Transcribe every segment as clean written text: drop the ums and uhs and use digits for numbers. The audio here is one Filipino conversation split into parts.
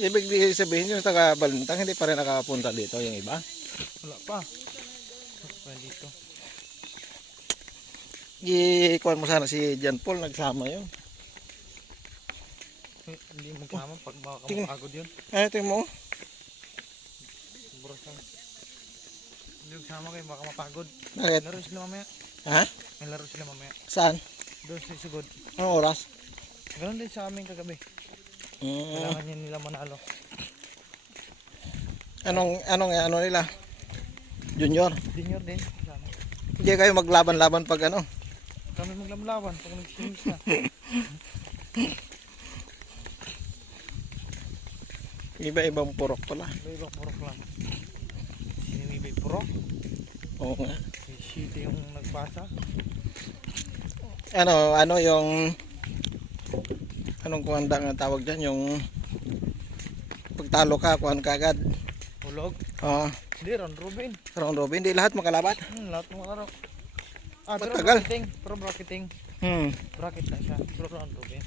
Ibig di sabihin yung taga Balintang hindi pa rin nakapunta dito yung iba. Wala pa. Pa dito. Ikuan mo sana si John Paul, nagsama yun. Hindi magsama pag baka Tingnan. mapagod yun. Ano tingin mo? Buras lang. Hindi magsama kayo baka mapagod. Bakit? Laro sila mamaya. Ha? May laro sila mamaya. Saan? Doon sa Sugod. Anong oras? Ganun din sa amin kagabi. Kailangan yun nila manalo. Ano nila? Junior. Junior din. Kasama. Hindi kayo maglaban-laban pag ano? Kami maglamlaban pag nag-simis na. Iba-ibang purok pala. Iba-ibang purok lang. Sinimibay purok. Oo nga. Si Shitty yung nagpasa. Ano yung anong kuhanda nga tawag dyan? Yung pagtalo ka, kuhan ka agad. Ulog. Oo. Hindi, Ron Robin. Round robin, hindi lahat makalaban. Lahat ng araw. Pero Matagal. bracketing. Pero bracketing. Bracket lang siya. Pero Ron Robin.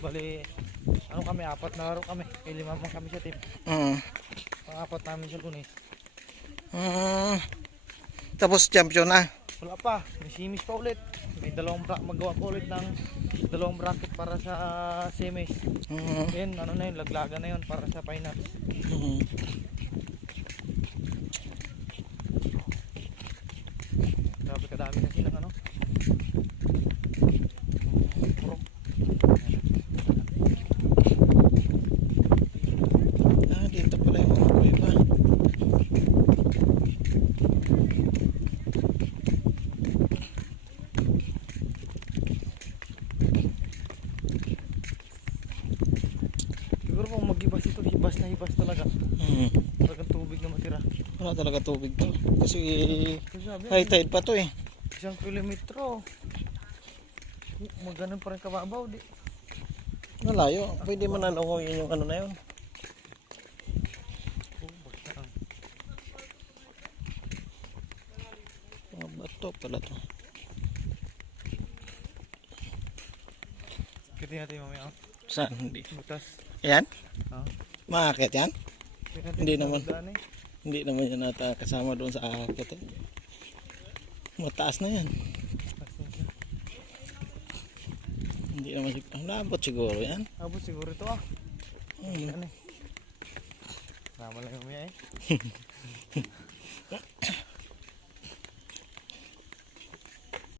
Bali, ano kami, 4 na laro kami. 5 man kami sa team. Pang-4 namin sa Lunes. Tapos champion na. Wala pa, may simis pa ulit. May magawa pa ulit ng 2 bracket para sa semis. Yan, ano na yun, laglaga na yun para sa final. Grabe kadami na silang ano. Purok. Dito pala yung mga kuiba. Siguro kung mag-ibas ito, hibas na hibas talaga. Talagang tubig na matira. Wala talaga tubig to. Kasi Sabi, high tide pa to eh. 1 kilometro. Maganon pa rin kababaw. Di. Malayo. Pwede man nanunguyin yung ano na yun. Basta ang Mga bato pala to. kita natin mamaya. Saan? Hindi. Butas. Yan? Ah. Maakit yan? Kita natin Hindi sa naman. daan eh. Hindi naman yan nata kasama doon sa akit eh. Mataas na yan. Basta siya. Hindi naman siguro. Nabot siguro yan. Abot siguro ito ah. Ano eh. Nama lang yung mamaya eh.